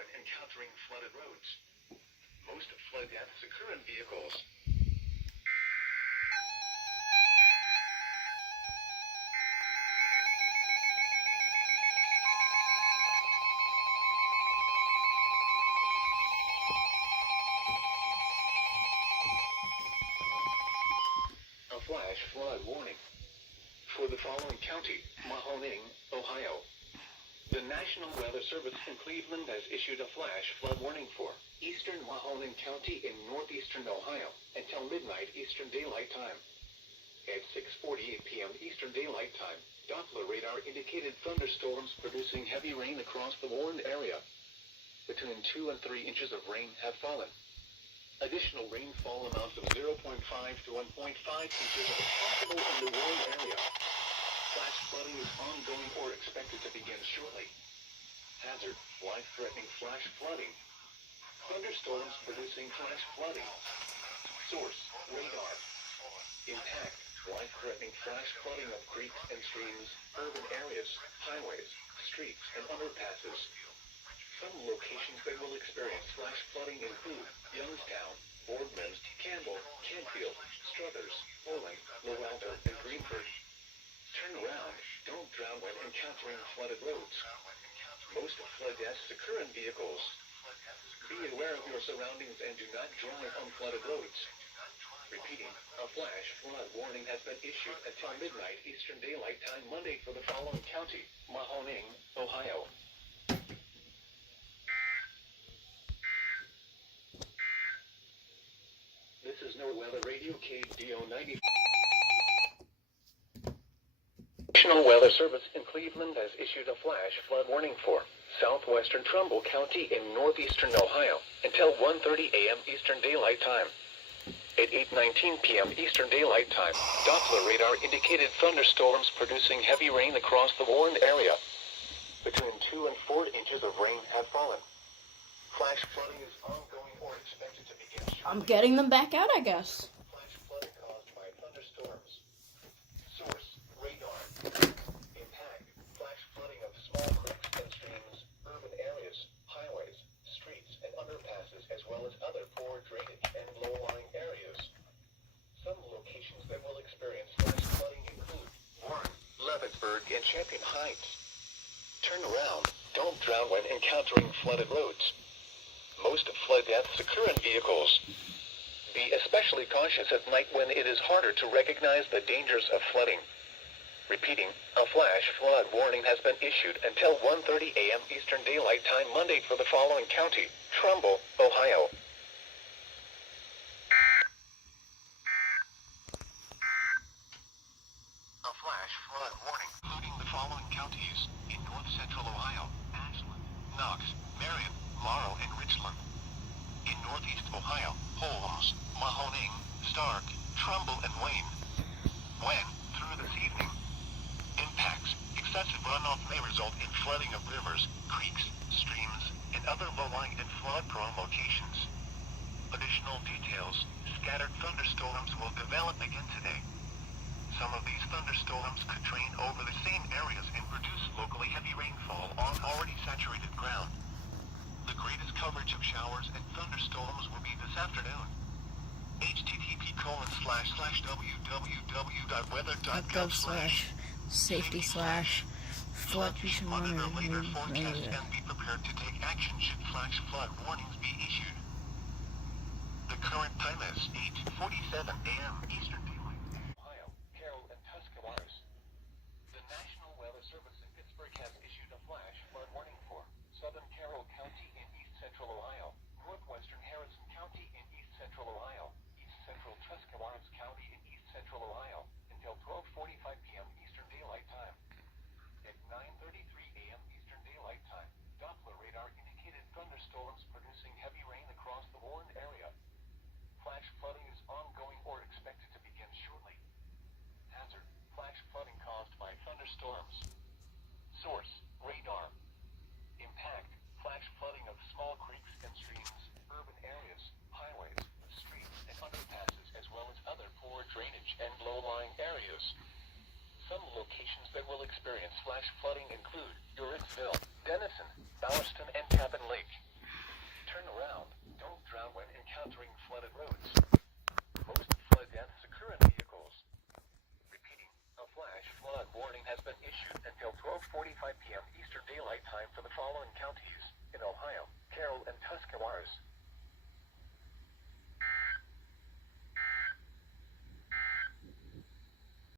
when encountering flooded roads. Most flood deaths occur in vehicles. A flash flood warning for the following county: Mahoning, Ohio. The National Weather Service in Cleveland has issued a flash flood warning for eastern Mahoning County in northeastern Ohio until midnight Eastern Daylight Time. At 6:48 p.m. Eastern Daylight Time, Doppler radar indicated thunderstorms producing heavy rain across the warned area. Between 2 and 3 inches of rain have fallen. Additional rainfall amounts of 0.5 to 1.5 inches are possible in the warned area. Flash flooding is ongoing or expected to begin shortly. Hazard: life-threatening flash flooding. Thunderstorms producing flash flooding. Source: radar. Impact: life-threatening flash flooding of creeks and streams, urban areas, highways, streets, and underpasses. Some locations that will experience flash flooding include Youngstown, Boardman, Campbell, Canfield, Struthers, Bowling, Lowelder, and Greenford. Turn around. Don't drown when encountering flooded roads. Most flood deaths occur in vehicles. Be aware of your surroundings and do not drive on flooded roads. Repeating, a flash flood warning has been issued until midnight Eastern Daylight Time Monday for the following county: Mahoning, Ohio. This is NOAA Radio KDO 90. National Weather Service in Cleveland has issued a flash flood warning for southwestern Trumbull County in northeastern Ohio until 1:30 a.m. Eastern Daylight Time. At 8:19 p.m. Eastern Daylight Time, Doppler radar indicated thunderstorms producing heavy rain across the warned area. Between 2 and 4 inches of rain have fallen. Flash flooding is ongoing or expected to begin shortly. I'm getting them back out, I guess. Flash flooding caused by thunderstorms. Source: radar. Impact: flash flooding of small creeks and streams, urban areas, highways, streets, and underpasses, as well as other poor drainage and low-lying areas. Some locations that will experience flash flooding include Warren, Leavittsburg, and Champion Heights. Turn around. Don't drown when encountering flooded roads. Most flood deaths occur in vehicles. Be especially cautious at night when it is harder to recognize the dangers of flooding. Repeating, a flash flood warning has been issued until 1:30 a.m. Eastern Daylight Time Monday for the following county: Trumbull, Ohio. A flash flood warning including the following counties in north central Ohio: Ashland, Knox, Marion, Morrow, and Richland. In northeast Ohio: Holmes, Mahoning, Stark, Trumbull, and Wayne. When, through this evening, impacts: excessive runoff may result in flooding of rivers, creeks, streams, and other low-lying and flood-prone locations. Additional details: scattered thunderstorms will develop again today. Some of these thunderstorms could drain over the same areas and produce locally heavy rainfall on already saturated ground. The greatest coverage of showers and thunderstorms will be this afternoon. http://www.weather.gov/safety/flood Monitor later monitor forecasts and be prepared to take action should flash flood warnings be issued. The current time is 8:47 a.m. Eastern Daylight. Ohio, Carroll, and Tuscarawas. The National Weather Service in Pittsburgh has issued a flash flood warning for southern Carroll County in east central Ohio, northwestern Harrison County in east central Ohio, east central Tuscarawas County in east central Ohio, until 12:45 p.m. Eastern Daylight Time. At 9:33 a.m. Eastern Daylight Time, Doppler radar indicated thunderstorms producing heavy rain across the warned area. Flash flooding is ongoing or expected to begin shortly. Hazard: flash flooding caused by thunderstorms. Source: radar. Impact: flash flooding of small creeks and streams, urban areas, highways, streets, and underpasses, as well as other poor drainage and low-lying areas. Some locations that will experience flash flooding include Uritzville, Denison, Bowerston, and Cabin Lake.